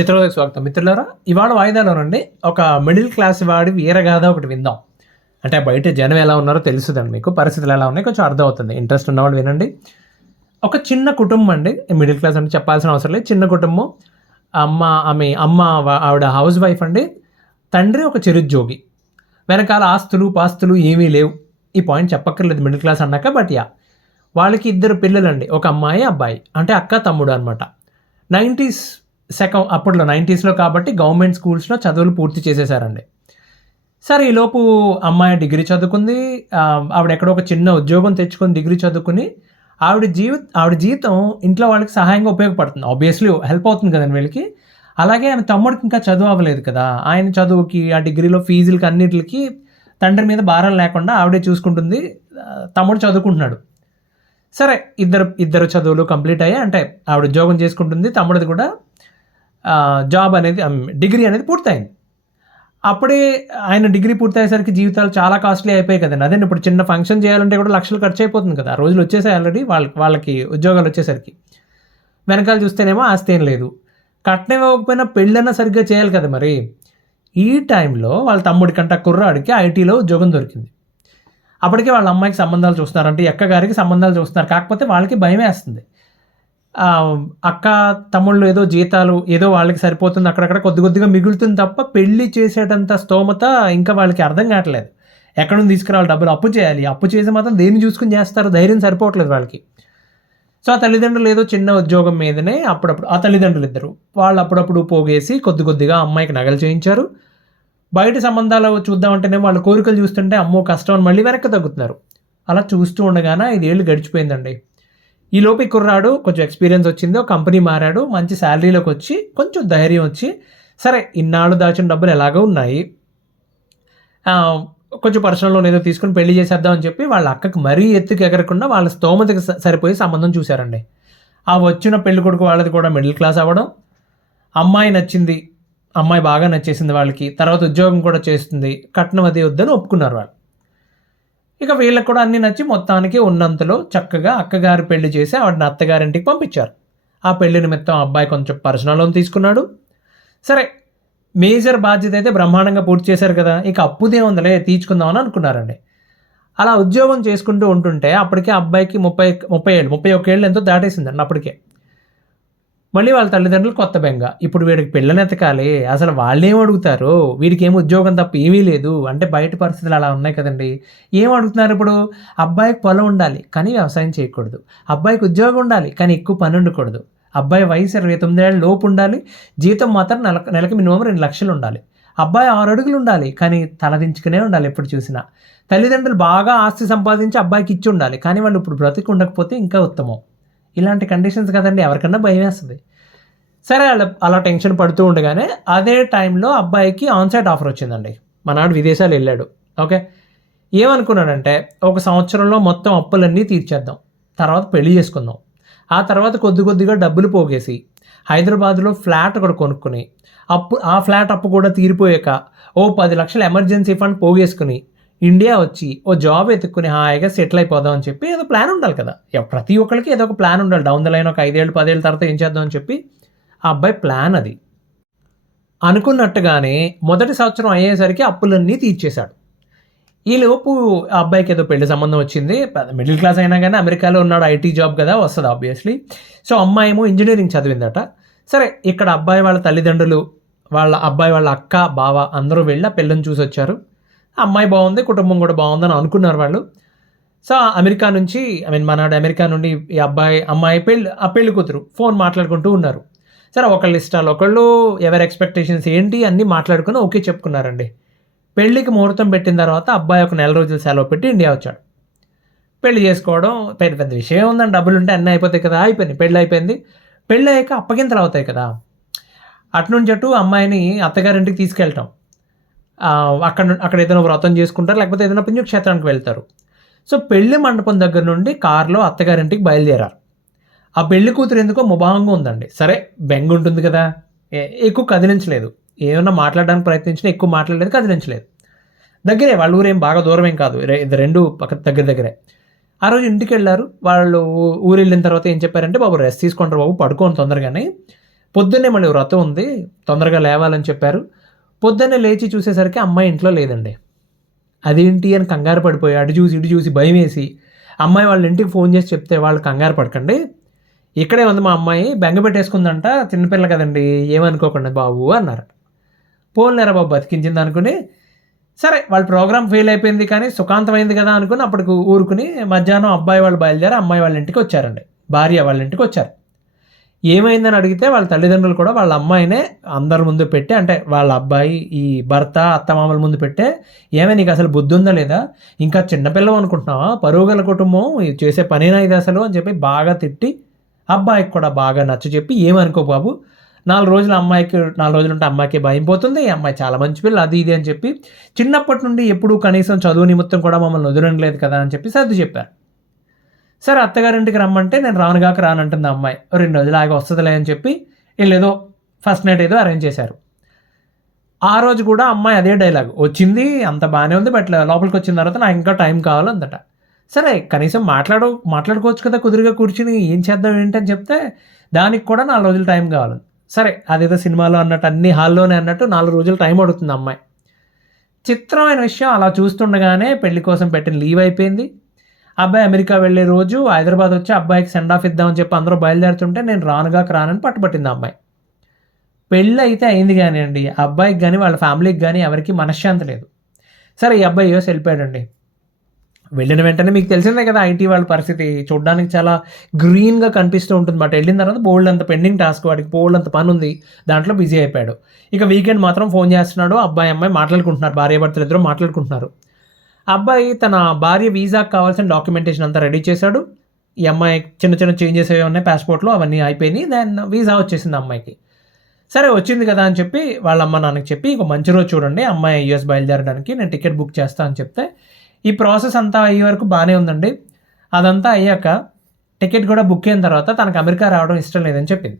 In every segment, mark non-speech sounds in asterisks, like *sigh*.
చిత్రోదయ స్వాగతం. మిత్రులారా ఇవాళ వాయిదాలోనండి ఒక మిడిల్ క్లాస్ వాడి వీరగాథ ఒకటి విందాం. అంటే బయట జనం ఎలా ఉన్నారో తెలుసుదండి మీకు. పరిస్థితులు ఎలా ఉన్నాయి కొంచెం అర్థం అవుతుంది. ఇంట్రెస్ట్ ఉన్నవాళ్ళు వినండి. ఒక చిన్న కుటుంబం అండి. మిడిల్ క్లాస్ అంటే చెప్పాల్సిన అవసరం లేదు. చిన్న కుటుంబం. అమ్మ ఆమె అమ్మ ఆవిడ హౌస్ వైఫ్ అండి. తండ్రి ఒక చిరుద్యోగి. వెనకాల ఆస్తులు పాస్తులు ఏమీ లేవు. ఈ పాయింట్ చెప్పక్కర్లేదు మిడిల్ క్లాస్ అన్నాక బట్ యా. వాళ్ళకి ఇద్దరు పిల్లలండి. ఒక అమ్మాయి అబ్బాయి. అంటే అక్క తమ్ముడు అనమాట నైంటీస్ సెకండ్ అప్పట్లో నైంటీస్లో కాబట్టి గవర్నమెంట్ స్కూల్స్లో చదువులు పూర్తి చేసేసారండి. సరే ఈలోపు అమ్మాయి డిగ్రీ చదువుకుంది. ఆవిడ ఎక్కడో ఒక చిన్న ఉద్యోగం తెచ్చుకొని డిగ్రీ చదువుకుని ఆవిడ జీవిత ఆవిడ జీవితం ఇంట్లో వాళ్ళకి సహాయంగా ఉపయోగపడుతుంది. ఆబ్వియస్లీ హెల్ప్ అవుతుంది కదండి వీళ్ళకి. అలాగే ఆయన తమ్ముడికి ఇంకా చదువు అవ్వలేదు కదా. ఆయన చదువుకి ఆ డిగ్రీలో ఫీజులకి అన్నిటికి తండ్రి మీద భారం లేకుండా ఆవిడే చూసుకుంటుంది. తమ్ముడు చదువుకుంటున్నాడు. సరే ఇద్దరు ఇద్దరు చదువులు కంప్లీట్ అయ్యాయి. అంటే ఆవిడ ఉద్యోగం చేసుకుంటుంది. తమ్ముడిది కూడా జాబ్ అనేది డిగ్రీ అనేది పూర్తయింది. అప్పుడే ఆయన డిగ్రీ పూర్తయ్యేసరికి జీవితాలు చాలా కాస్ట్లీ అయిపోయాయి కదండి. అదే ఇప్పుడు చిన్న ఫంక్షన్ చేయాలంటే కూడా లక్షలు ఖర్చు అయిపోతుంది కదా. ఆ రోజులు వచ్చేసాయి ఆల్రెడీ వాళ్ళకి వాళ్ళకి ఉద్యోగాలు వచ్చేసరికి. వెనకాల చూస్తేనేమో ఆస్తి ఏం లేదు. కట్నం ఇవ్వకపోయినా పెళ్ళైనా సరిగ్గా చేయాలి కదా మరి. ఈ టైంలో వాళ్ళ తమ్ముడి కంట కుర్రాడికి ఐటీలో ఉద్యోగం దొరికింది. అప్పటికే వాళ్ళ అమ్మాయికి సంబంధాలు చూస్తున్నారు అంటే సంబంధాలు చూస్తున్నారు. కాకపోతే వాళ్ళకి భయం వేస్తుంది అక్క తమ్ముళ్ళు ఏదో జీతాలు ఏదో వాళ్ళకి సరిపోతుంది అక్కడక్కడ కొద్ది కొద్దిగా మిగులుతుంది తప్ప పెళ్ళి చేసేటంత స్తోమత ఇంకా వాళ్ళకి అర్థం కావట్లేదు. ఎక్కడ నుంచి తీసుకురావాలి డబ్బులు? అప్పు చేయాలి. అప్పు చేసి మాత్రం దేన్ని చూసుకుని చేస్తారు? ధైర్యం సరిపోవట్లేదు వాళ్ళకి. సో ఆ తల్లిదండ్రులు ఏదో చిన్న ఉద్యోగం మీదనే అప్పుడప్పుడు ఆ తల్లిదండ్రులు ఇద్దరు వాళ్ళు అప్పుడప్పుడు పోగేసి కొద్ది కొద్దిగా అమ్మాయికి నగలు చేయించారు. బయట సంబంధాలు చూద్దామంటేనే వాళ్ళ కోరికలు చూస్తుంటే అమ్మో కష్టం అని మళ్ళీ వెనక్కి తగ్గుతున్నారు. అలా చూస్తూ ఉండగానే ఐదేళ్ళు గడిచిపోయిందండి. ఈ లోపు కుర్రాడు కొంచెం ఎక్స్పీరియన్స్ వచ్చిందో కంపెనీ మారాడు మంచి శాలరీలోకి వచ్చి కొంచెం ధైర్యం వచ్చి సరే ఇన్నాళ్ళు దాచిన డబ్బులు ఎలాగో ఉన్నాయి. కొంచెం పర్సనల్ లోన్ ఏదో తీసుకుని పెళ్ళి చేసేద్దామని చెప్పి వాళ్ళ అక్కకి మరీ ఎత్తుకు ఎగరకుండా వాళ్ళ స్తోమతకి స- సరిపోయి సంబంధం చూశారండి. ఆ వచ్చిన పెళ్ళి కొడుకు వాళ్ళది కూడా మిడిల్ క్లాస్ అవ్వడం అమ్మాయి నచ్చింది అమ్మాయి బాగా నచ్చేసింది వాళ్ళకి తర్వాత ఉద్యోగం కూడా చేస్తుంది కట్నం అది వద్దని ఒప్పుకున్నారు వాళ్ళు. ఇక వీళ్ళకి కూడా అన్ని నచ్చి మొత్తానికి ఉన్నంతలో చక్కగా అక్కగారి పెళ్ళి చేసి ఆవిడని అత్తగారింటికి పంపించారు. ఆ పెళ్ళి నిమిత్తం అబ్బాయి కొంచెం పర్సనల్ లోన్ తీసుకున్నాడు. సరే మేజర్ బాధ్యత అయితే బ్రహ్మాండంగా పూర్తి చేశారు కదా ఇక అప్పుదే ఉందలే తీర్చుకుందామని అనుకున్నారండి. అలా ఉద్యోగం చేసుకుంటూ ఉంటుంటే అప్పటికే అబ్బాయికి ముప్పై ముప్పై ఏళ్ళు ముప్పై ఒక్క ఏళ్ళు ఎంతో దాటేసిందండి అప్పటికే. మళ్ళీ వాళ్ళ తల్లిదండ్రులు కొత్త బెంగ. ఇప్పుడు వీడికి పిల్లని ఎతకాలి. అసలు వాళ్ళేం అడుగుతారు? వీడికి ఏం ఉద్యోగం తప్ప ఏమీ లేదు. అంటే బయట పరిస్థితులు అలా ఉన్నాయి కదండి. ఏం అడుగుతున్నారు ఇప్పుడు? అబ్బాయికి పొలం ఉండాలి కానీ వ్యవసాయం చేయకూడదు. అబ్బాయికి ఉద్యోగం ఉండాలి కానీ ఎక్కువ పని ఉండకూడదు. అబ్బాయి వయసు ఇరవై తొమ్మిది ఏళ్ళ లోపు ఉండాలి. జీతం మాత్రం నెల నెలకి మినిమం రెండు లక్షలు ఉండాలి. అబ్బాయి ఆరు అడుగులు ఉండాలి కానీ తలదించుకునే ఉండాలి ఎప్పుడు చూసినా. తల్లిదండ్రులు బాగా ఆస్తి సంపాదించి అబ్బాయికి ఇచ్చి ఉండాలి కానీ వాళ్ళు ఇప్పుడు బ్రతికి ఉండకపోతే ఇంకా ఉత్తమం. ఇలాంటి కండిషన్స్ కదండి ఎవరికన్నా భయం వేస్తుంది. సరే అలా అలా టెన్షన్ పడుతూ ఉండగానే అదే టైంలో అబ్బాయికి ఆన్సైట్ ఆఫర్ వచ్చిందండి. మనాడు విదేశాలు వెళ్ళాడు ఓకే ఏమనుకున్నాడంటే ఒక సంవత్సరంలో మొత్తం అప్పులన్నీ తీర్చేద్దాం తర్వాత పెళ్ళి చేసుకుందాం. ఆ తర్వాత కొద్ది కొద్దిగా డబ్బులు పోగేసి హైదరాబాద్లో ఫ్లాట్ ఒకటి కొనుక్కుని అప్పు ఆ ఫ్లాట్ అప్పు కూడా తీరిపోయాక ఓ పది లక్షల ఎమర్జెన్సీ ఫండ్ పోగేసుకుని ఇండియా వచ్చి ఓ జాబ్ ఎత్తుక్కుని హాయిగా సెటిల్ అయిపోదాం అని చెప్పి ఏదో ప్లాన్ ఉండాలి కదా. ప్రతి ఒక్కరికి ఏదో ఒక ప్లాన్ ఉండాలి. డౌన్ ద లైన్ ఒక ఐదేళ్ళు పదేళ్ళ తర్వాత ఏం చేద్దాం అని చెప్పి ఆ అబ్బాయి ప్లాన్ అది. అనుకున్నట్టుగానే మొదటి సంవత్సరం అయ్యేసరికి అప్పులన్నీ తీర్చేశాడు. ఈలోపు ఆ అబ్బాయికి ఏదో పెళ్ళి సంబంధం వచ్చింది. మిడిల్ క్లాస్ అయినా కానీ అమెరికాలో ఉన్నాడు. ఐటీ జాబ్ కదా వస్తుంది ఆబ్వియస్లీ సో అమ్మాయి ఏమో ఇంజనీరింగ్ చదివిందట. సరే ఇక్కడ అబ్బాయి వాళ్ళ తల్లిదండ్రులు వాళ్ళ అబ్బాయి వాళ్ళ అక్క బావ అందరూ వెళ్ళి ఆ పిల్లని చూసి వచ్చారు అమ్మాయి బాగుంది కుటుంబం కూడా బాగుందని అనుకున్నారు వాళ్ళు. సో అమెరికా నుంచి ఐ మీన్ మనాడు అమెరికా నుండి ఈ అబ్బాయి అమ్మాయి పెళ్ళి ఆ పెళ్ళి కూతురు ఫోన్ మాట్లాడుకుంటూ ఉన్నారు. సరే ఒకళ్ళు ఇష్టాలు ఒకళ్ళు ఎవరి ఎక్స్పెక్టేషన్స్ ఏంటి అన్నీ మాట్లాడుకుని ఓకే చెప్పుకున్నారండి. పెళ్ళికి ముహూర్తం పెట్టిన తర్వాత అబ్బాయి ఒక నెల రోజులు సెలవు పెట్టి ఇండియా వచ్చాడు. పెళ్ళి చేసుకోవడం పెద్ద పెద్ద విషయం ఉందండి. డబ్బులు ఉంటే అన్నీ అయిపోతాయి కదా అయిపోయింది పెళ్ళి అయిపోయింది. పెళ్ళి అయ్యాక అప్పగింతలు అవుతాయి కదా. అటు నుంచి అటు అమ్మాయిని అత్తగారింటికి తీసుకెళ్తాం. అక్కడ అక్కడ ఏదైనా వ్రతం చేసుకుంటారు లేకపోతే ఏదైనా పుణ్యక్షేత్రానికి వెళ్తారు. సో పెళ్ళి మండపం దగ్గర నుండి కారులో అత్తగారింటికి బయలుదేరారు. ఆ పెళ్ళి కూతురు ఎందుకో ముభావంగా ఉందండి. సరే బెంగ ఉంటుంది కదా. ఏ- ఎక్కువ కదిలించలేదు. ఏమన్నా మాట్లాడడానికి ప్రయత్నించినా ఎక్కువ మాట్లాడలేదు కదిలించలేదు. దగ్గరే వాళ్ళ ఊరేం బాగా దూరం ఏం కాదు. ఇది రెండు పక్క దగ్గర దగ్గరే. ఆ రోజు ఇంటికి వెళ్ళారు. వాళ్ళు ఊరు వెళ్ళిన తర్వాత ఏం చెప్పారంటే బాబు రెస్ట్ తీసుకుంటారు బాబు పడుకోని తొందరగానే. పొద్దున్నే మళ్ళీ వ్రతం ఉంది. తొందరగా లేవాలని చెప్పారు. పొద్దున్నే లేచి చూసేసరికి అమ్మాయి ఇంట్లో లేదండి. అదేంటి అని కంగారు పడిపోయి అటు చూసి ఇటు చూసి భయం వేసి అమ్మాయి వాళ్ళ ఇంటికి ఫోన్ చేసి చెప్తే వాళ్ళు కంగారు పడకండి. ఇక్కడే ఉంది మా అమ్మాయి బెంగ పెట్టేసుకుందంట చిన్నపిల్ల కదండి ఏమనుకోకండి బాబు అన్నారు. పోలేరా బాబు బతికించింది అనుకుని సరే వాళ్ళ ప్రోగ్రామ్ ఫెయిల్ అయిపోయింది కానీ సుఖాంతమైంది కదా అనుకుని అప్పటికి ఊరుకుని మధ్యాహ్నం అబ్బాయి వాళ్ళు బయలుదేరి అమ్మాయి వాళ్ళ ఇంటికి వచ్చారండి. భార్య వాళ్ళ ఇంటికి వచ్చారు. ఏమైందని అడిగితే వాళ్ళ తల్లిదండ్రులు కూడా వాళ్ళ అమ్మాయినే అందరి ముందు పెట్టి అంటే వాళ్ళ అబ్బాయి ఈ భర్త అత్తమామల ముందు పెట్టే ఏమే నీకు అసలు బుద్ధి ఉందా లేదా? ఇంకా చిన్నపిల్లవు అనుకుంటున్నావా? పరుగుల కుటుంబం ఇది చేసే పనేనా ఇది అసలు? అని చెప్పి బాగా తిట్టి అబ్బాయికి కూడా బాగా నచ్చ చెప్పి ఏమనుకో బాబు నాలుగు రోజులు అమ్మాయికి నాలుగు రోజులు ఉంటే అమ్మాయికి భయం పోతుంది ఈ అమ్మాయి చాలా మంచి పిల్ల అది ఇది అని చెప్పి చిన్నప్పటి నుండి ఎప్పుడూ కనీసం చదువు నిమిత్తం కూడా మమ్మల్ని వదలలేదు కదా అని చెప్పి సర్ది చెప్పారు. సరే అత్తగారింటికి రమ్మంటే నేను రానుగాక రానంటుంది అమ్మాయి. రెండు రోజులు ఆగి వస్తుందిలే అని చెప్పి వీళ్ళేదో ఏదో ఫస్ట్ నైట్ ఏదో అరేంజ్ చేశారు. ఆ రోజు కూడా అమ్మాయి అదే డైలాగ్ వచ్చింది అంత బాగానే ఉంది బట్ లోపలికి వచ్చిన తర్వాత నాకు ఇంకా టైం కావాలందట. సరే కనీసం మాట్లాడు మాట్లాడుకోవచ్చు కదా కుదురుగా కూర్చుని ఏం చేద్దాం ఏంటని చెప్తే దానికి కూడా నాలుగు రోజులు టైం కావాలి. సరే అదేదో సినిమాలో అన్నట్టు అన్ని హాల్లోనే అన్నట్టు నాలుగు రోజులు టైం అడుగుతుంది అమ్మాయి. చిత్రమైన విషయం అలా చూస్తుండగానే పెళ్ళి కోసం పెట్టిన లీవ్ అయిపోయింది. అబ్బాయి అమెరికా వెళ్ళే రోజు హైదరాబాద్ వచ్చి అబ్బాయికి సెండ్ ఆఫ్ ఇద్దామని చెప్పి అందరూ బయలుదేరుతుంటే నేను రానుగా రానని పట్టుబట్టింది అమ్మాయి. పెళ్ళి అయితే అయింది కానీ అండి అబ్బాయికి కానీ వాళ్ళ ఫ్యామిలీకి కానీ ఎవరికి మనశ్శాంతి లేదు. సరే ఈ అబ్బాయి యూఎస్ వెళ్ళిపోయాడండి. వెళ్ళిన వెంటనే మీకు తెలిసిందే కదా ఐటీ వాళ్ళ పరిస్థితి. చూడడానికి చాలా గ్రీన్గా కనిపిస్తూ ఉంటుంది బట్ వెళ్ళిన తర్వాత బోల్డ్ అంత పెండింగ్ టాస్క్ వాడికి బోల్డ్ అంత పని ఉంది. దాంట్లో బిజీ అయిపోయాడు. ఇక వీకెండ్ మాత్రం ఫోన్ చేస్తున్నాడు అబ్బాయి అమ్మాయి మాట్లాడుకుంటున్నారు భార్య భర్తలు ఇద్దరు మాట్లాడుకుంటున్నారు. అబ్బాయి తన భార్య వీసాకి కావాల్సిన డాక్యుమెంటేషన్ అంతా రెడీ చేశాడు. ఈ అమ్మాయి చిన్న చిన్న చేంజెస్ అవి ఉన్నాయి పాస్పోర్ట్లో అవన్నీ అయిపోయినాయి. దెన్ వీసా వచ్చేసింది అమ్మాయికి. సరే వచ్చింది కదా అని చెప్పి వాళ్ళ అమ్మ నాన్నకి చెప్పి ఇంకో మంచి రోజు చూడండి అమ్మాయి యూఎస్ బయలుదేరడానికి నేను టికెట్ బుక్ చేస్తా అని చెప్తే ఈ ప్రాసెస్ అంతా అయ్యే వరకు బాగానే ఉందండి. అదంతా అయ్యాక టికెట్ కూడా బుక్ అయిన తర్వాత తనకు అమెరికా రావడం ఇష్టం లేదని చెప్పింది.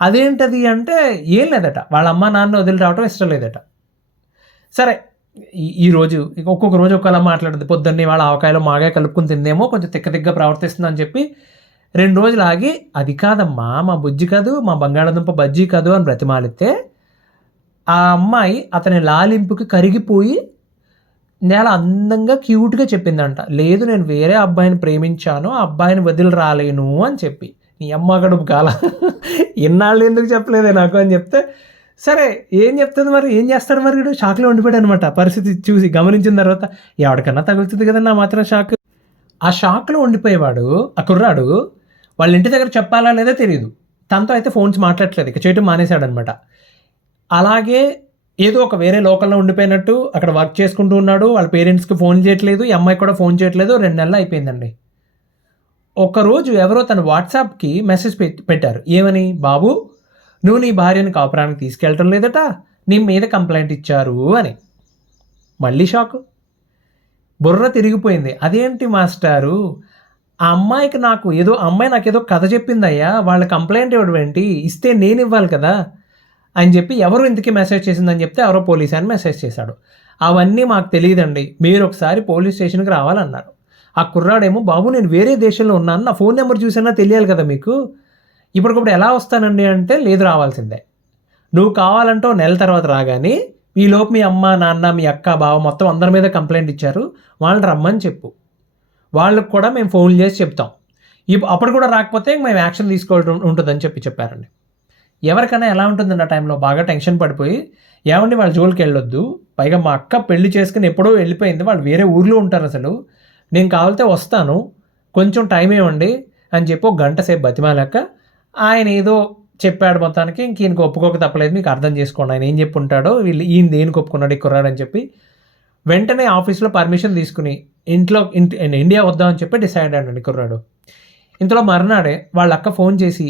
అదేంటది అంటే ఏం లేదట. వాళ్ళ అమ్మ నాన్న వదిలి రావడం ఇష్టం లేదట. సరే ఈ- రోజు ఒక్కొక్క రోజు ఒకలా మాట్లాడుతుంది. పొద్దున్నే వాళ్ళ ఆవకాయలో మాగా కలుపుకుని తిందేమో కొంచెం తిక్క తిక్క ప్రవర్తిస్తుందని చెప్పి రెండు రోజులు ఆగి అది కాదమ్మా మా బుజ్జి కాదు మా బంగాళాదుంప బజ్జీ కాదు అని బ్రతిమాలితే ఆ అమ్మాయి అతని లాలింపుకి కరిగిపోయి నేల అందంగా క్యూట్గా చెప్పిందంట. లేదు నేను వేరే అబ్బాయిని ప్రేమించాను ఆ అబ్బాయిని వదిలి రాలేను అని చెప్పి. నీ అమ్మ గడుపు కాల ఇన్నాళ్ళు ఎందుకు చెప్పలేదే నాకు అని చెప్తే సరే ఏం చెప్తుంది మరి? ఏం చేస్తాడు మరి వీడు? షాక్లో ఉండిపోయాడు అనమాట పరిస్థితి చూసి గమనించిన తర్వాత ఎవరికన్నా తగులుతుంది కదా నా మాత్రం షాక్? ఆ షాక్లో ఉండిపోయేవాడు ఆ కుర్రాడు వాళ్ళ ఇంటి దగ్గర చెప్పాలా లేదా తెలియదు తనతో అయితే ఫోన్స్ మాట్లాడట్లేదు ఇక చేయటం మానేశాడనమాట. అలాగే ఏదో ఒక వేరే లోకల్లో ఉండిపోయినట్టు అక్కడ వర్క్ చేసుకుంటూ ఉన్నాడు వాళ్ళ పేరెంట్స్కి ఫోన్ చేయట్లేదు ఈ అమ్మాయి కూడా ఫోన్ చేయట్లేదు రెండు నెలలు అయిపోయిందండి. ఒకరోజు ఎవరో తన వాట్సాప్కి మెసేజ్ పెట్టారు. ఏమని బాబు? నువ్వు నీ భార్యను కాపురానికి తీసుకెళ్ళటం లేదట? నీ మీద కంప్లైంట్ ఇచ్చారు అని. మళ్ళీ షాకు. బుర్ర తిరిగిపోయింది. అదేంటి మాస్టారు? ఆ అమ్మాయికి నాకు ఏదో అమ్మాయి నాకు ఏదో కథ చెప్పిందయ్యా. వాళ్ళ కంప్లైంట్ ఇవ్వడం ఏంటి ఇస్తే నేను ఇవ్వాలి కదా? అని చెప్పి ఎవరు ఇంతకీ మెసేజ్ చేసిందని చెప్తే ఎవరో పోలీస్ అని మెసేజ్ చేశాడు. అవన్నీ మాకు తెలియదండి. మీరు ఒకసారి పోలీస్ స్టేషన్కి రావాలన్నారు. ఆ కుర్రాడేమో బాబు నేను వేరే దేశంలో ఉన్నాను. నా ఫోన్ నెంబర్ చూసినా? తెలియాలి కదా మీకు. ఇప్పటికప్పుడు ఎలా వస్తానండి అంటే లేదు రావాల్సిందే. నువ్వు కావాలంటే నెల తర్వాత రాగానే ఈలోపు మీ అమ్మ నాన్న మీ అక్క బావ మొత్తం అందరి మీద కంప్లైంట్ ఇచ్చారు వాళ్ళని రమ్మని చెప్పు. వాళ్ళకు కూడా మేము ఫోన్ చేసి చెప్తాం. అప్పుడు కూడా రాకపోతే మేము యాక్షన్ తీసుకోవడం ఉంటుందని చెప్పి చెప్పారండి. ఎవరికైనా ఎలా ఉంటుందండి ఆ టైంలో? బాగా టెన్షన్ పడిపోయి ఏమండి వాళ్ళ జోలికి వెళ్ళొద్దు పైగా మా అక్క పెళ్ళి చేసుకుని ఎప్పుడో వెళ్ళిపోయింది వాళ్ళు వేరే ఊర్లో ఉంటారు అసలు. నేను కావాలితే వస్తాను కొంచెం టైం ఇవ్వండి అని చెప్పి ఒక గంట సేపు బతిమాలాక ఆయన ఏదో చెప్పాడు మొత్తానికి ఇంక ఈయనకు ఒప్పుకోక తప్పలేదు మీకు అర్థం చేసుకోండి ఆయన ఏం చెప్పి ఉంటాడో వీళ్ళు ఈయన దేనికి ఒప్పుకున్నాడు ఈ కుర్రాడని చెప్పి వెంటనే ఆఫీస్లో పర్మిషన్ తీసుకుని ఇంట్లో ఇంటి ఇండియా వద్దామని చెప్పి డిసైడ్ అయ్యాడు కుర్రాడు. ఇంతలో మర్నాడే వాళ్ళ అక్క ఫోన్ చేసి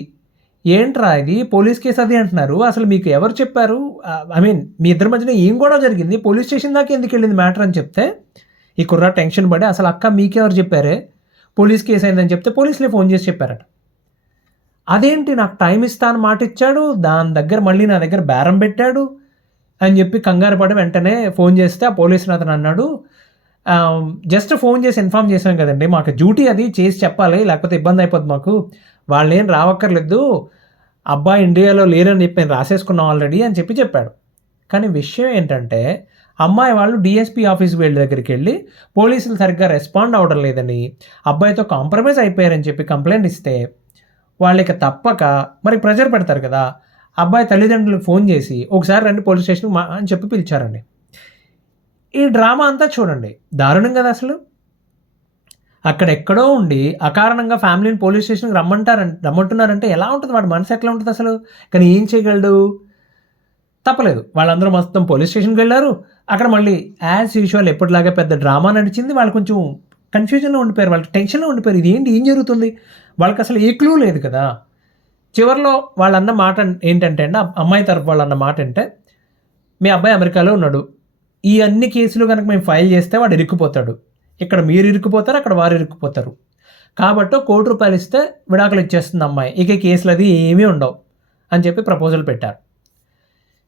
ఏంట్రా ఇది? పోలీస్ కేసు అది అంటున్నారు. అసలు మీకు ఎవరు చెప్పారు? ఐ మీన్ మీ ఇద్దరి మధ్యన ఏం గొడవ జరిగింది? పోలీస్ స్టేషన్ దాకా ఎందుకు వెళ్ళింది మ్యాటర్ అని చెప్తే ఈ కుర్రా టెన్షన్ పడి అసలు అక్క మీకెవరు చెప్పారే? పోలీస్ కేసు అయిందని చెప్తే పోలీసులే ఫోన్ చేసి చెప్పారట. అదేంటి నాకు టైం ఇస్తాను మాట ఇచ్చాడు దాని దగ్గర మళ్ళీ నా దగ్గర బేరం పెట్టాడు అని చెప్పి కంగారు పడి వెంటనే ఫోన్ చేస్తే ఆ పోలీసులు అతను అన్నాడు జస్ట్ ఫోన్ చేసి ఇన్ఫామ్ చేశాం కదండి మాకు డ్యూటీ అది చేసి చెప్పాలి లేకపోతే ఇబ్బంది అయిపోద్ది మాకు. వాళ్ళు ఏం రావక్కర్లేదు అబ్బాయి ఇండియాలో లేరని చెప్పి నేను రాసేసుకున్నాం ఆల్రెడీ అని చెప్పి చెప్పాడు. కానీ విషయం ఏంటంటే అమ్మాయి వాళ్ళు డిఎస్పీ ఆఫీస్కి వీళ్ళ దగ్గరికి వెళ్ళి పోలీసులు సరిగ్గా రెస్పాండ్ అవ్వడం లేదని అబ్బాయితో కాంప్రమైజ్ అయిపోయారని చెప్పి కంప్లైంట్ ఇస్తే వాళ్ళకి తప్పక మరి ప్రెజర్ పెడతారు కదా అబ్బాయి తల్లిదండ్రులకు ఫోన్ చేసి ఒకసారి రండి పోలీస్ స్టేషన్ మా అని చెప్పి పిలిచారండి. ఈ డ్రామా అంతా చూడండి. దారుణం కదా అసలు. అక్కడ ఎక్కడో ఉండి అకారణంగా ఫ్యామిలీని పోలీస్ స్టేషన్కి రమ్మంటారంట రమ్మంటున్నారంటే ఎలా ఉంటుంది? వాడి మనసు ఎట్లా ఉంటుంది అసలు? కానీ ఏం చేయగలడు? తప్పలేదు. వాళ్ళందరూ మొత్తం పోలీస్ స్టేషన్కి వెళ్ళారు. అక్కడ మళ్ళీ యాజ్ యూజువల్ ఎప్పటిలాగా పెద్ద డ్రామా నడిచింది. వాళ్ళు కొంచెం కన్ఫ్యూజన్లో ఉండిపోయారు. వాళ్ళకి టెన్షన్లో ఉండిపోయారు. ఇది ఏంటి ఏం జరుగుతుంది? వాళ్ళకి అసలు ఏ క్లూ లేదు కదా. చివరిలో వాళ్ళన్న మాట ఏంటంటే అండి అమ్మాయి తరఫు వాళ్ళన్న మాట అంటే మీ అబ్బాయి అమెరికాలో ఉన్నాడు. ఈ అన్ని కేసులు కనుక మేము ఫైల్ చేస్తే వాడు ఇరుక్కుపోతాడు. ఇక్కడ మీరు ఇరుక్కుపోతారు అక్కడ వారు ఇరుక్కుపోతారు. కాబట్టి కోటి రూపాయలు ఇస్తే విడాకులు ఇచ్చేస్తుంది అమ్మాయి. ఇక కేసులు అది ఏమీ ఉండవు. అని చెప్పి ప్రపోజల్ పెట్టారు.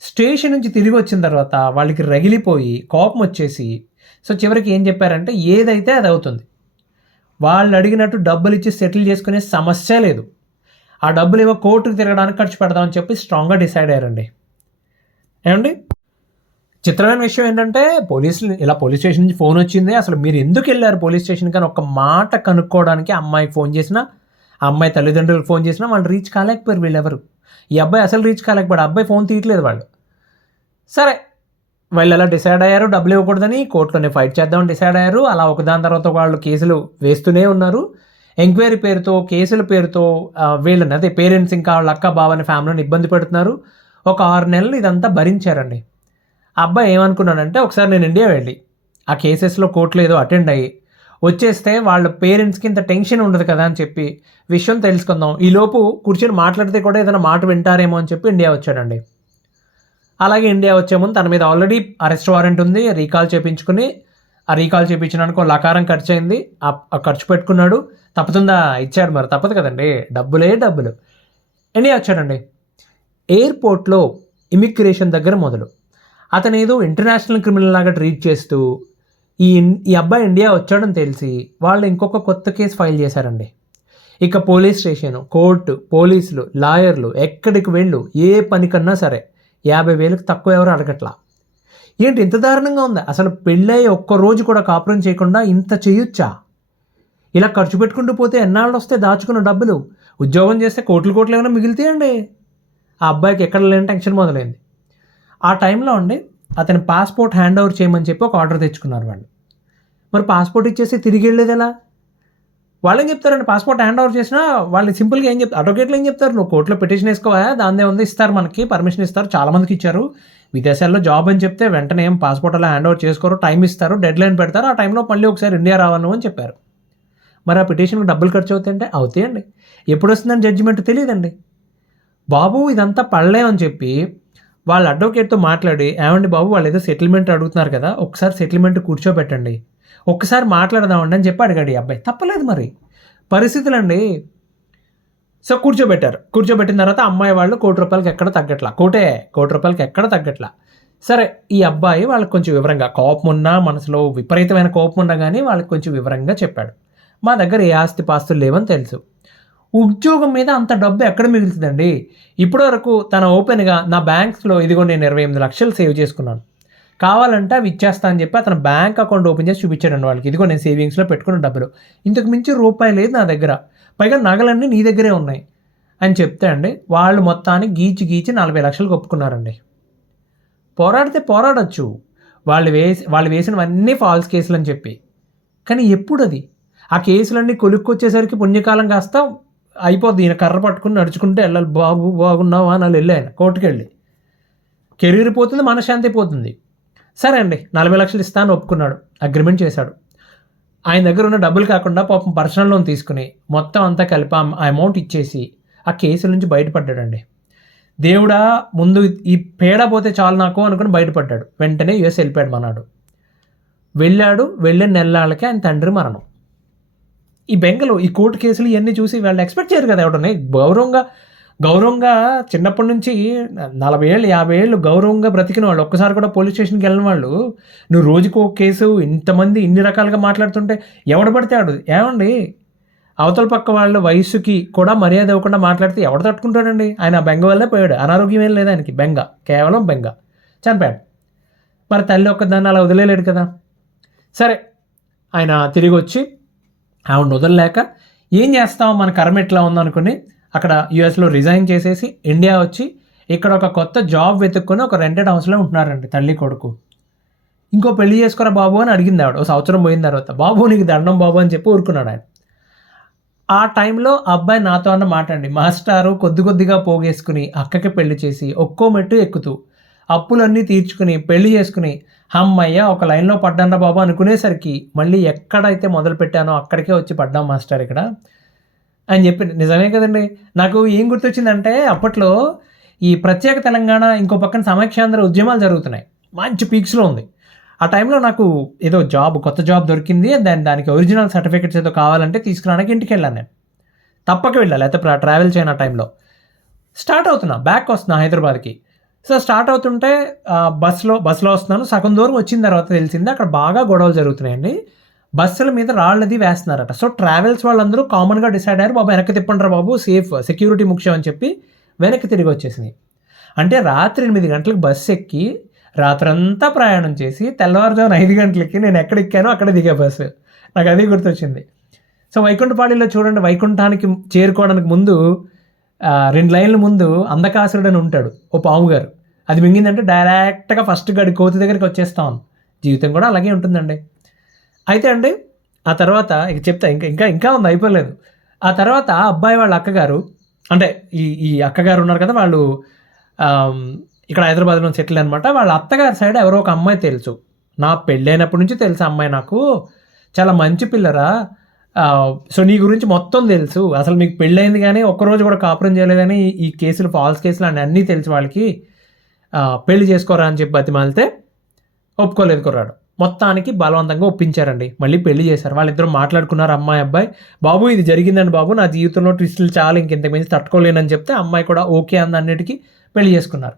స్టేషన్ నుంచి తిరిగి వచ్చిన తర్వాత వాళ్ళకి రగిలిపోయి కోపం వచ్చేసి సో చివరికి ఏం చెప్పారంటే ఏదైతే అది అవుతుంది. వాళ్ళు అడిగినట్టు డబ్బులు ఇచ్చి సెటిల్ చేసుకునే సమస్య లేదు. ఆ డబ్బులు ఏమో కోర్టుకు తిరగడానికి ఖర్చు పెడదామని చెప్పి స్ట్రాంగ్గా డిసైడ్ అయ్యారండి. ఏమండి? చిత్రమైన విషయం ఏంటంటే పోలీసులు ఇలా పోలీస్ స్టేషన్ నుంచి ఫోన్ వచ్చింది. అసలు మీరు ఎందుకు వెళ్ళారు పోలీస్ స్టేషన్ కానీ ఒక మాట కనుక్కోవడానికి అమ్మాయికి ఫోన్ చేసినా ఆ అమ్మాయి తల్లిదండ్రులకు ఫోన్ చేసినా వాళ్ళు రీచ్ కాలేకపోయారు వీళ్ళెవరు? ఈ అబ్బాయి అసలు రీచ్ కాలేకపోయాడు. అబ్బాయి ఫోన్ తీయట్లేదు వాళ్ళు. సరే వాళ్ళు అలా డిసైడ్ అయ్యారు డబ్బులు ఇవ్వకూడదని కోర్టులోనే ఫైట్ చేద్దామని డిసైడ్ అయ్యారు. అలా ఒకదాని తర్వాత వాళ్ళు కేసులు వేస్తూనే ఉన్నారు. ఎంక్వైరీ పేరుతో కేసుల పేరుతో వీళ్ళని అదే పేరెంట్స్ ఇంకా వాళ్ళ అక్క బావని ఫ్యామిలీని ఇబ్బంది పెడుతున్నారు. ఒక ఆరు నెలలు ఇదంతా భరించారండి. ఆ అబ్బాయి ఏమనుకున్నానంటే ఒకసారి నేను ఇండియా వెళ్ళి ఆ కేసెస్లో కోర్టులో ఏదో అటెండ్ అయ్యి వచ్చేస్తే వాళ్ళ పేరెంట్స్కి ఇంత టెన్షన్ ఉండదు కదా అని చెప్పి విషయం తెలుసుకుందాం. ఈలోపు కూర్చొని మాట్లాడితే కూడా ఏదైనా మాట వింటారేమో అని చెప్పి ఇండియా వచ్చాడండి. అలాగే ఇండియా వచ్చే ముందు తన మీద ఆల్రెడీ అరెస్ట్ వారెంట్ ఉంది. రీకాల్ చేయించుకుని ఆ రీకాల్ చేయించడానికి లకారం ఖర్చు అయింది ఆ ఖర్చు పెట్టుకున్నాడు. తప్పుతుందా? ఇచ్చాడు మరి. తప్పదు కదండి. డబ్బులే డబ్బులు. ఇండియా వచ్చాడండి. ఎయిర్పోర్ట్లో ఇమిగ్రేషన్ దగ్గర మొదలు. అతను ఏదో ఇంటర్నేషనల్ క్రిమినల్ లాగా ట్రీట్ చేస్తూ ఈ ఈ అబ్బాయి ఇండియా వచ్చాడని తెలిసి వాళ్ళు ఇంకొక కొత్త కేసు ఫైల్ చేశారండి. ఇక పోలీస్ స్టేషన్ కోర్టు పోలీసులు లాయర్లు ఎక్కడికి వెళ్ళు ఏ పనికన్నా సరే యాభై వేలకు తక్కువ ఎవరు అడగట్లా? ఏంటి ఇంత దారుణంగా ఉంది? అసలు పెళ్ళై ఒక్క రోజు కూడా కాపురం చేయకుండా ఇంత చేయొచ్చా? ఇలా ఖర్చు పెట్టుకుంటూ పోతే ఎన్నాళ్ళు వస్తే దాచుకున్న డబ్బులు? ఉద్యోగం చేస్తే కోట్లు కోట్లు ఏమైనా మిగులుతాయండి? ఆ అబ్బాయికి ఎక్కడ లేని టెన్షన్ మొదలైంది. ఆ టైంలో అండి అతని పాస్పోర్ట్ హ్యాండ్ ఓవర్ చేయమని చెప్పి ఒక ఆర్డర్ తెచ్చుకున్నారు వాళ్ళు. మరి పాస్పోర్ట్ ఇచ్చేసి తిరిగి వెళ్ళేది ఎలా? వాళ్ళు ఏం చెప్తారండి? పాస్పోర్ట్ హ్యాండ్ ఓవర్ చేసినా వాళ్ళు సింపుల్గా ఏం చెప్తారు అడ్వకేట్లు ఏం చెప్తారు? నువ్వు కోర్టులో పిటిషన్ వేసుకోవా? దాని ఉంది ఇస్తారు మనకి పర్మిషన్ ఇస్తారు చాలా మందికి ఇచ్చారు. విదేశాల్లో జాబ్ అని చెప్తే వెంటనే ఏం పాస్పోర్ట్ అలా హ్యాండ్ ఓవర్ చేసుకోరు టైం ఇస్తారు డెడ్ లైన్ పెడతారు ఆ టైంలో మళ్ళీ ఒకసారి ఇండియా రావను అని చెప్పారు. మరి ఆ పిటిషన్కి డబ్బులు ఖర్చు అవుతాయంటే? అవుతాయండి. ఎప్పుడు వస్తుందని జడ్జిమెంట్ తెలియదండి. బాబు ఇదంతా పడలేమని చెప్పి వాళ్ళ అడ్వకేట్తో మాట్లాడి ఏమండి బాబు వాళ్ళు ఏదో సెటిల్మెంట్ అడుగుతున్నారు కదా ఒకసారి సెటిల్మెంట్ కూర్చోబెట్టండి. ఒక్కసారి మాట్లాడదామండి అని చెప్పి అడిగాడు ఈ అబ్బాయి. తప్పలేదు మరి. పరిస్థితులండి. సో కూర్చోబెట్టారు. కూర్చోబెట్టిన తర్వాత అమ్మాయి వాళ్ళు కోటి రూపాయలకి ఎక్కడ తగ్గట్లా? కోటే. కోటి రూపాయలకి ఎక్కడ తగ్గట్లా? సరే ఈ అబ్బాయి వాళ్ళకి కొంచెం వివరంగా కోపం ఉన్నా మనసులో విపరీతమైన కోపం ఉన్నా కానీ వాళ్ళకి కొంచెం వివరంగా చెప్పాడు. మా దగ్గర ఏ ఆస్తి పాస్తులు లేవని తెలుసు. ఉద్యోగం మీద అంత డబ్బు ఎక్కడ మిగులుతుందండి? ఇప్పటివరకు తన ఓపెన్గా నా బ్యాంక్స్లో ఇదిగో నేను ఇరవై ఎనిమిది లక్షలు సేవ్ చేసుకున్నాను. కావాలంటే అవి ఇచ్చేస్తా అని చెప్పి అతను బ్యాంక్ అకౌంట్ ఓపెన్ చేసి చూపించాడు వాళ్ళకి. ఇదిగో నేను సేవింగ్స్లో పెట్టుకున్న డబ్బులు. ఇంతకు మించి రూపాయి లేదు నా దగ్గర. పైగా నగలన్నీ నీ దగ్గరే ఉన్నాయి అని చెప్తే అండి వాళ్ళు మొత్తాన్ని గీచి గీచి నలభై లక్షలకు ఒప్పుకున్నారండి పోరాడితే పోరాడొచ్చు. వాళ్ళు వేసి వాళ్ళు వేసినవన్నీ ఫాల్స్ కేసులు అని చెప్పి. కానీ ఎప్పుడు అది ఆ కేసులన్నీ కొలుక్కొచ్చేసరికి పుణ్యకాలం కాస్త అయిపోద్ది. ఈయన కర్ర పట్టుకుని నడుచుకుంటే వెళ్ళాలి. బాబు బాగున్నావా? అని వాళ్ళు వెళ్ళాను కోర్టుకెళ్ళి. కెరీర్ పోతుంది మనశ్శాంతి పోతుంది. సరే అండి నలభై లక్షలు ఇస్తాను ఒప్పుకున్నాడు. అగ్రిమెంట్ చేశాడు. ఆయన దగ్గర ఉన్న డబ్బులు కాకుండా పాపం పర్సనల్ లోన్ తీసుకుని మొత్తం అంతా కలిపి ఆ అమౌంట్ ఇచ్చేసి ఆ కేసు నుంచి బయటపడ్డాడండి. దేవుడా ముందు ఈ పేడ పోతే చాలు నాకు అనుకుని బయటపడ్డాడు. వెంటనే యుఎస్ వెళ్ళిపోయాడు మనాడు. వెళ్ళాడు వెళ్ళిన నెలలకి ఆయన తండ్రి మరణం. ఈ బెంగలు ఈ కోర్టు కేసులు ఇవన్నీ చూసి వాళ్ళు ఎక్స్పెక్ట్ చేయరు కదా ఎవడనే గౌరవంగా గౌరవంగా చిన్నప్పటి నుంచి నలభై ఏళ్ళు యాభై ఏళ్ళు గౌరవంగా బ్రతికిన వాళ్ళు ఒక్కసారి కూడా పోలీస్ స్టేషన్కి వెళ్ళిన వాళ్ళు నువ్వు రోజుకు ఒక కేసు ఇంతమంది ఇన్ని రకాలుగా మాట్లాడుతుంటే ఎవడు పడితే ఏమండి? అవతల పక్క వాళ్ళ వయసుకి కూడా మర్యాద ఇవ్వకుండా మాట్లాడితే ఎవడు తట్టుకుంటాడండి? ఆయన బెంగ వల్లే పోయాడు. అనారోగ్యం ఏం లేదు ఆయనకి. బెంగ. కేవలం బెంగ. చనిపోయాడు. మరి తల్లి ఒక్కదాన్ని అలా వదిలేలేడు కదా. సరే ఆయన తిరిగి వచ్చి ఆవిడ వదలలేక ఏం చేస్తాం? మన కర్మ ఎట్లా ఉందనుకుని అక్కడ యుఎస్లో రిజైన్ చేసేసి ఇండియా వచ్చి ఇక్కడ ఒక కొత్త జాబ్ వెతుక్కొని ఒక రెంటెడ్ హౌస్లో ఉంటున్నారండి తల్లి కొడుకు. ఇంకో పెళ్ళి చేసుకోరా బాబు అని అడిగింది ఆవిడ. ఒక సంవత్సరం పోయిన తర్వాత బాబు నీకు దండం బాబు అని చెప్పి ఊరుకున్నాడు ఆయన. ఆ టైంలో ఆ అబ్బాయి నాతో అన్న మాట అండి మాస్టారు కొద్ది కొద్దిగా పోగేసుకుని అక్కకి పెళ్ళి చేసి ఒక్కో మెట్టు ఎక్కుతూ అప్పులన్నీ తీర్చుకుని పెళ్ళి చేసుకుని అమ్మయ్య ఒక లైన్లో పడ్డాను బాబు అనుకునేసరికి మళ్ళీ ఎక్కడైతే మొదలు పెట్టానో అక్కడికే వచ్చి పడ్డాం మాస్టర్ ఇక్కడ. అని చెప్పి నిజమే కదండి. నాకు ఏం గుర్తొచ్చిందంటే అప్పట్లో ఈ ప్రత్యేక తెలంగాణ ఇంకో పక్కన సమైక్షాంధ్ర ఉద్యమాలు జరుగుతున్నాయి. మంచి పీక్స్లో ఉంది. ఆ టైంలో నాకు ఏదో జాబ్ కొత్త జాబ్ దొరికింది. దాని దానికి ఒరిజినల్ సర్టిఫికెట్స్ ఏదో కావాలంటే తీసుకురావడానికి ఇంటికి వెళ్ళాను నేను. తప్పక వెళ్ళాలి లేకపోతే ట్రావెల్ చేయను ఆ టైంలో. స్టార్ట్ అవుతున్నా. బ్యాక్ వస్తున్నా హైదరాబాద్కి. సో స్టార్ట్ అవుతుంటే బస్సులో బస్సులో వస్తున్నాను. సగం దూరం వచ్చిన తర్వాత తెలిసింది అక్కడ బాగా గొడవలు జరుగుతున్నాయండి. బస్సుల మీద రాళ్ళది వేస్తున్నారట. సో ట్రావెల్స్ వాళ్ళందరూ కామన్గా డిసైడ్ అయ్యారు బాబు వెనక్కి తిప్పంటారా బాబు సేఫ్ సెక్యూరిటీ ముఖ్యం అని చెప్పి వెనక్కి తిరిగి వచ్చేసింది అంటే రాత్రి ఎనిమిది గంటలకు బస్సు ఎక్కి రాత్రంతా ప్రయాణం చేసి తెల్లవారుజామున ఐదు గంటలకి నేను ఎక్కడ ఎక్కానో అక్కడ దిగే బస్సు. నాకు అది గుర్తొచ్చింది. సో వైకుంఠపాడిలో చూడండి వైకుంఠానికి చేరుకోవడానికి ముందు రెండు లైన్ల ముందు అందకాసురుడు అని ఉంటాడు ఓ పాము గారు అది మింగిందంటే డైరెక్ట్గా ఫస్ట్ గడి కోతి దగ్గరికి వచ్చేస్తాం. జీవితం కూడా అలాగే ఉంటుందండి. అయితే అండి ఆ తర్వాత ఇక చెప్తా ఇంకా ఇంకా ఇంకా ఉంది అయిపోలేదు. ఆ తర్వాత ఆ అబ్బాయి వాళ్ళ అక్కగారు అంటే ఈ ఈ అక్కగారు ఉన్నారు కదా వాళ్ళు ఇక్కడ హైదరాబాద్లో సెటిల్ అనమాట వాళ్ళ అత్తగారి సైడ్ ఎవరో ఒక అమ్మాయి తెలుసు. నా పెళ్ళైనప్పటి నుంచి తెలుసు అమ్మాయి నాకు. చాలా మంచి పిల్లరా. సో నీ గురించి మొత్తం తెలుసు. అసలు మీకు పెళ్ళైంది కానీ ఒక్కరోజు కూడా కాపురం చేయలేదని ఈ- ఈ కేసులు ఫాల్స్ కేసులు అని అన్నీ తెలుసు వాళ్ళకి. పెళ్ళి చేసుకోరా అని చెప్పి బతిమాలితే ఒప్పుకోలేదు కుర్రాడు. మొత్తానికి బలవంతంగా ఒప్పించారండి. మళ్ళీ పెళ్ళి చేశారు. వాళ్ళిద్దరూ మాట్లాడుకున్నారు అమ్మాయి అబ్బాయి బాబు ఇది జరిగిందండి బాబు నా జీవితంలో ట్విస్టులు చాలా ఇంక మించి తట్టుకోలేనని చెప్తే అమ్మాయి కూడా ఓకే అంది అన్నిటికీ పెళ్ళి చేసుకున్నారు.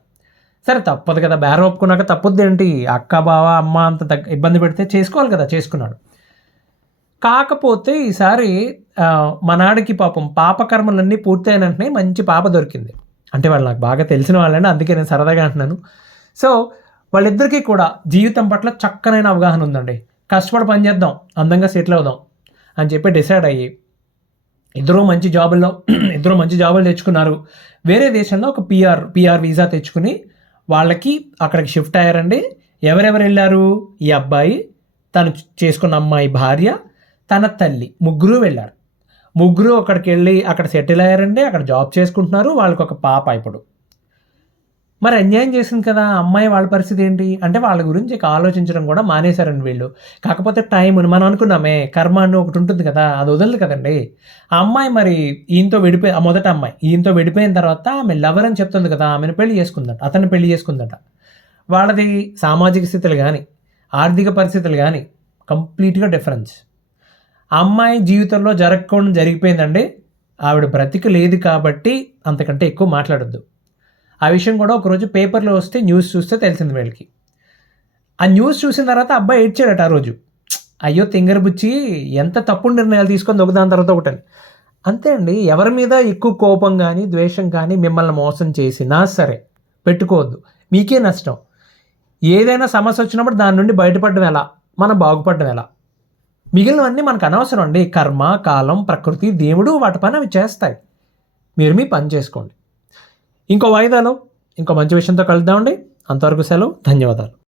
సరే తప్పదు కదా బేరం ఒప్పుకున్నాక తప్పొద్దు ఏంటి అక్క బావ అమ్మ అంత ఇబ్బంది పెడితే చేసుకోవాలి కదా చేసుకున్నాడు. కాకపోతే ఈసారి మనాడికి పాపం పాపకర్మలన్నీ పూర్తయిన వెంటనే మంచి పాప దొరికింది. అంటే వాళ్ళు నాకు బాగా తెలిసిన వాళ్ళండి అందుకే నేను సరదాగా అంటున్నాను. సో వాళ్ళిద్దరికీ కూడా జీవితం పట్ల చక్కనైన అవగాహన ఉందండి. కష్టపడి పని చేద్దాం అందంగా సెటిల్ అవుదాం అని చెప్పి డిసైడ్ అయ్యి ఇద్దరూ మంచి జాబుల్లో *clears throat* ఇద్దరు మంచి జాబులు తెచ్చుకున్నారు. వేరే దేశంలో ఒక పిఆర్ పిఆర్ వీసా తెచ్చుకుని వాళ్ళకి అక్కడికి షిఫ్ట్ అయ్యారండి. ఎవరెవరు వెళ్ళారు? ఈ అబ్బాయి తను చేసుకున్న అమ్మాయి భార్య తన తల్లి ముగ్గురు వెళ్ళారు. ముగ్గురు అక్కడికి వెళ్ళి అక్కడ సెటిల్ అయ్యారండి అక్కడ జాబ్ చేసుకుంటున్నారు వాళ్ళకి ఒక పాప ఇప్పుడు. మరి అన్యాయం చేసింది కదా అమ్మాయి వాళ్ళ పరిస్థితి ఏంటి? అంటే వాళ్ళ గురించి ఇక ఆలోచించడం కూడా మానేశారండి వీళ్ళు. కాకపోతే టైం మనం అనుకున్నామే కర్మ అని ఒకటి ఉంటుంది కదా అది వదలదు కదండి. ఆ అమ్మాయి మరి ఈయనతో విడిపోయి ఆ మొదట అమ్మాయి ఈయనతో విడిపోయిన తర్వాత ఆమె లవర్ అని చెప్తుంది కదా ఆమెను పెళ్ళి చేసుకుందట అతన్ని పెళ్ళి చేసుకుందట. వాళ్ళది సామాజిక స్థితులు కానీ ఆర్థిక పరిస్థితులు కానీ కంప్లీట్గా డిఫరెన్స్ అమ్మాయి జీవితంలో జరగకుండా జరిగిపోయిందండి. ఆవిడ బ్రతికి లేదు కాబట్టి అంతకంటే ఎక్కువ మాట్లాడొద్దు. ఆ విషయం కూడా ఒకరోజు పేపర్లో వస్తే న్యూస్ చూస్తే తెలిసింది వీళ్ళకి. ఆ న్యూస్ చూసిన తర్వాత అబ్బాయి ఏడ్చాడట ఆ రోజు. అయ్యో తింగరబుచ్చి ఎంత తప్పుడు నిర్ణయాలు తీసుకొని ఒకదాని తర్వాత ఒకటని. అంతే అండి ఎవరి మీద ఎక్కువ కోపం కానీ ద్వేషం కానీ మిమ్మల్ని మోసం చేసినా సరే పెట్టుకోవద్దు. మీకే నష్టం. ఏదైనా సమస్య వచ్చినప్పుడు దాని నుండి బయటపడడం ఎలా? మనం బాగుపడడం ఎలా? మిగిలినవన్నీ మనకు అనవసరం అండి. కర్మ కాలం ప్రకృతి దేవుడు వాటి పని అవి చేస్తాయి. మీరు మీ పని చేసుకోండి. ఇంకో వాయిదాలో ఇంకో మంచి విషయంతో కలుద్దామండి. అంతవరకు సెలవు. ధన్యవాదాలు.